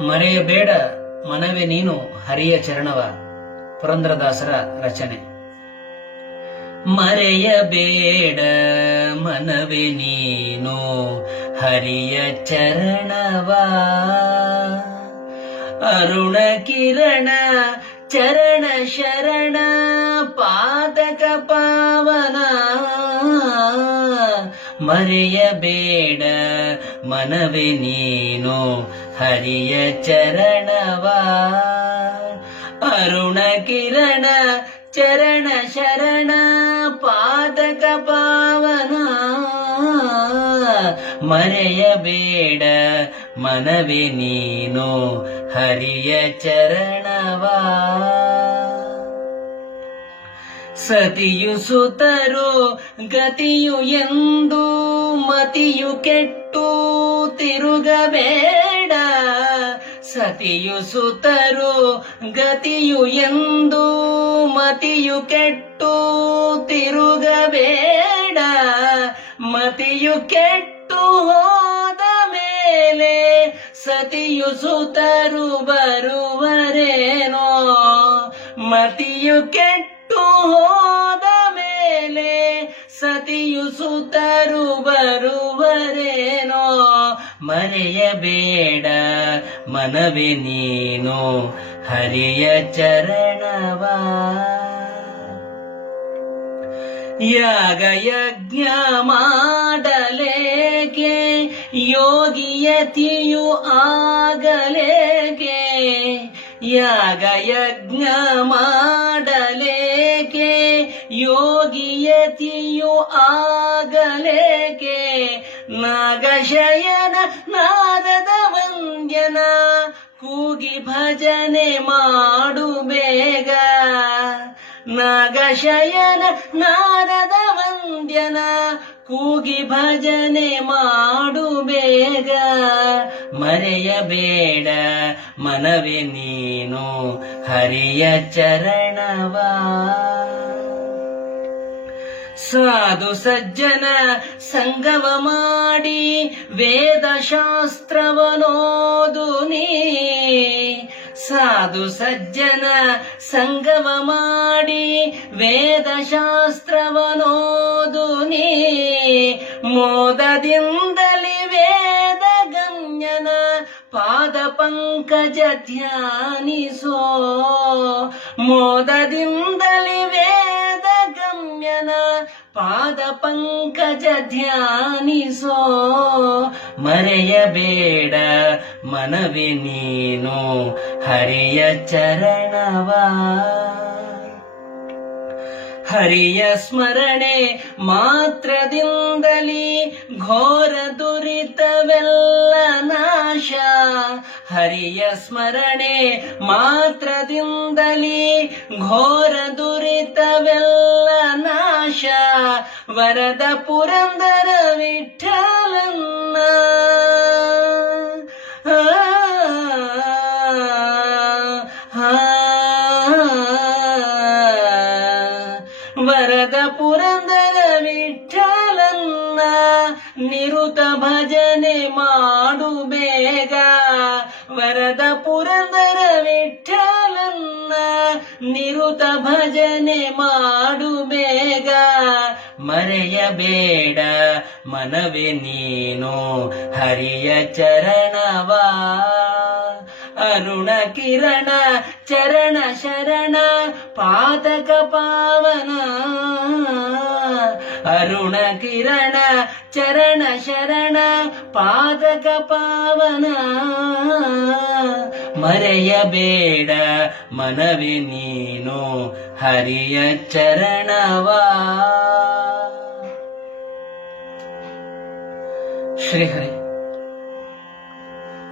ಮರೆಯಬೇಡ ಮನವೇ ನೀನು ಹರಿಯ ಚರಣವ. ಪುರಂದರದಾಸರ ರಚನೆ. ಮರೆಯಬೇಡ ಮನವೇ ನೀನು ಹರಿಯ ಚರಣವ. ಅರುಣ ಕಿರಣ ಚರಣ ಶರಣ ಪಾದಕ ಪಾವನ. ಮರೆಯಬೇಡ ಮನವೇ ನೀನು ಹರಿಯ ಚರಣವ. ಅರುಣ ಕಿರಣ ಚರಣ ಶರಣ ಪಾದಕ ಪಾವನ. ಮರೆಯಬೇಡ ಮನವೇ ನೀನು ಹರಿಯ ಚರಣವ. ಸತಿಯು ಸುತರು ಗತಿಯು ಎಂದು ಮತಿಯು ಕೆಟ್ಟು ತಿರುಗಬೇಡ. ಸತಿಯು ಸುತರು ಗತಿಯು ಎಂದು ಮತಿಯು ಕೆಟ್ಟು ತಿರುಗಬೇಡ. ಮತಿಯು ಕೆಟ್ಟು ಹೋದ ಮೇಲೆ ಸತಿಯು ಸುತರು ಬರುವರೇನೋ. ಮತಿಯು ಕೆಟ್ಟು ಹೋದ ಮೇಲೆ ಸತಿಯು ಸುತರು ಬರುವರೇನೋ. ಮರೆಯಬೇಡ ಮನವೇ ನೀನು ಹರಿಯ ಚರಣವ. ಯಾಗ ಯಜ್ಞ ಮಾಡಲೇಕೆ ಯೋಗಿಯತಿಯು ಆಗಲೇಕೆ. ಯಾಗ ಯಜ್ಞ ಮಾಡಲೇಕೆ ಯೋಗಿಯತಿಯು ಆಗಲೇಕೆ. ನಾಗಶಯನ ನಾರದ ವಂದ್ಯನ ಕೂಗಿ ಭಜನೆ ಮಾಡು ಬೇಗ. ನಾಗಶಯನ ನಾರದ ವಂದ್ಯನ ಕೂಗಿ ಭಜನೆ ಮಾಡು ಬೇಗ. ಮರೆಯಬೇಡ ಮನವೇ ನೀನು ಹರಿಯ ಚರಣವ. ಸಾಧು ಸಜ್ಜನ ಸಂಗವ ಮಾಡಿ ವೇದಶಾಸ್ತ್ರವನೋದು ನೀ. ಸಾಧು ಸಜ್ಜನ ಸಂಗವ ಮಾಡಿ ವೇದಶಾಸ್ತ್ರವನೋದು ನೀ. ಮೋದದಿಂದಲಿ ವೇದ ಗಮ್ಯನ ಪಾದ ಪಂಕಜ ಧ್ಯಾನಿಸೋ. ಮೋದದಿಂದಲಿ ವೇದ ಗಮ್ಯನ ಪಾದ ಪಂಕಜ ಧ್ಯಾನಿಸೋ. ಮರೆಯಬೇಡ ಮನವೇ ನೀನು ಹರಿಯ ಚರಣವ. ಹರಿಯ ಸ್ಮರಣೆ ಮಾತ್ರದಿಂದಲೇ ಘೋರ ದುರಿತವೆಲ್ಲ ನಾಶ. ಹರಿಯ ಸ್ಮರಣೆ ಮಾತ್ರದಿಂದಲೇ ಘೋರ ದುರಿತವೆಲ್ಲ ನಾಶ. ವರದ ಪುರಂದರ ವಿಠಲನ್ನ ವರದ ಪುರಂದರ ವಿಠಲನ್ನ ನಿರುತ ಭಜನೆ ಮಾಡು ಬೇಗ. ವರದ ಪುರಂದರ ವಿಠಲನ್ನ ನಿರುತ ಭಜನೆ ಮಾಡು ಬೇಗ. ಮರೆಯಬೇಡ ಮನವೇ ನೀನು ಹರಿಯ ಚರಣವ. ಅರುಣ ಕಿರಣ ಚರಣ ಶರಣ ಪಾದಕ ಪಾವನ. ಅರುಣ ಕಿರಣ ಚರಣ ಶರಣ ಪಾದಕ ಪಾವನ. ಮರೆಯಬೇಡ ಮನವೇ ನೀನು ಹರಿಯ ಚರಣವ. ಶ್ರೀಹರಿ.